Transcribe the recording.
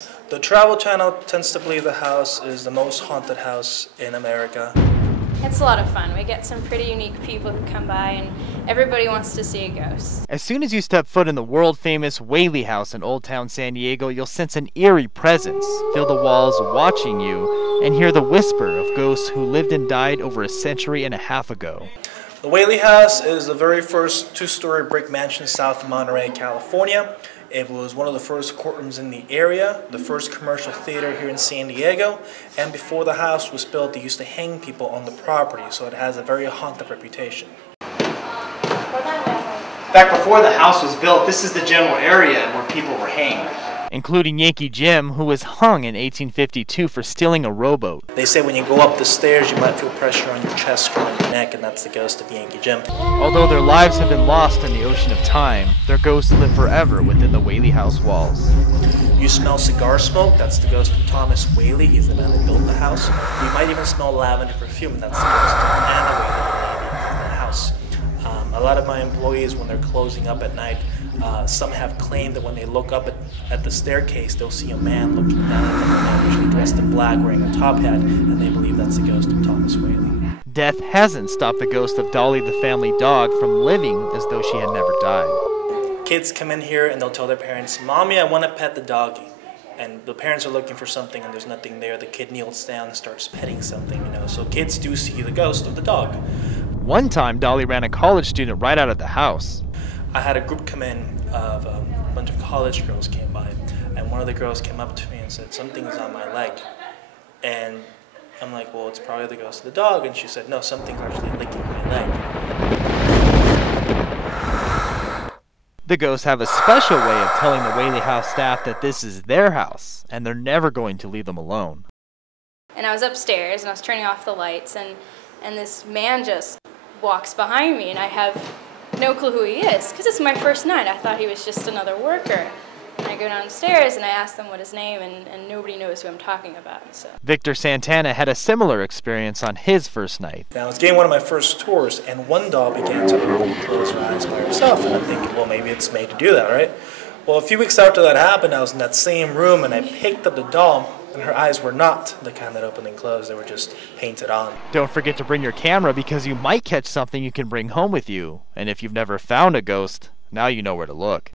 The Travel Channel tends to believe the house is the most haunted house in America. It's a lot of fun. We get some pretty unique people who come by, and everybody wants to see a ghost. As soon as you step foot in the world-famous Whaley House in Old Town San Diego, you'll sense an eerie presence, feel the walls watching you, and hear the whisper of ghosts who lived and died over a century and a half ago. The Whaley House is the very first two-story brick mansion south of Monterey, California. It was one of the first courtrooms in the area, the first commercial theater here in San Diego, and before the house was built, they used to hang people on the property, so it has a very haunted reputation. In fact, before the house was built, this is the general area where people were hanged, including Yankee Jim, who was hung in 1852 for stealing a rowboat. They say when you go up the stairs, you might feel pressure on your chest or on your neck, and that's the ghost of Yankee Jim. Although their lives have been lost in the ocean of time, their ghosts live forever within the Whaley House walls. You smell cigar smoke, that's the ghost of Thomas Whaley. He's the man that built the house. You might even smell lavender perfume, and that's the ghost of Anna Whaley, the lady in the house. A lot of my employees, when they're closing up at night, some have claimed that when they look up at the staircase, they'll see a man looking down at them, a man usually dressed in black, wearing a top hat, and they believe that's the ghost of Thomas Whaley. Death hasn't stopped the ghost of Dolly the family dog from living as though she had never died. Kids come in here and they'll tell their parents, "Mommy, I want to pet the doggy." And the parents are looking for something and there's nothing there. The kid kneels down and starts petting something, So kids do see the ghost of the dog. One time, Dolly ran a college student right out of the house. I had a group come in of a bunch of college girls came by, and one of the girls came up to me and said, "Something's on my leg." And I'm like, "Well, it's probably the ghost of the dog." And she said, "No, something's actually licking my leg." The ghosts have a special way of telling the Whaley House staff that this is their house, and they're never going to leave them alone. And I was upstairs, and I was turning off the lights, and this man just walks behind me, and I have no clue who he is, because it's my first night. I thought he was just another worker. And I go downstairs, and I ask them what his name, and nobody knows who I'm talking about. So. Victor Santana had a similar experience on his first night. Now, I was getting one of my first tours, and one doll began to open and close her eyes by herself, and I'm thinking, well, maybe it's made to do that, right? Well, a few weeks after that happened, I was in that same room, and I picked up the doll, and her eyes were not the kind that opened and closed. They were just painted on. Don't forget to bring your camera, because you might catch something you can bring home with you. And if you've never found a ghost, now you know where to look.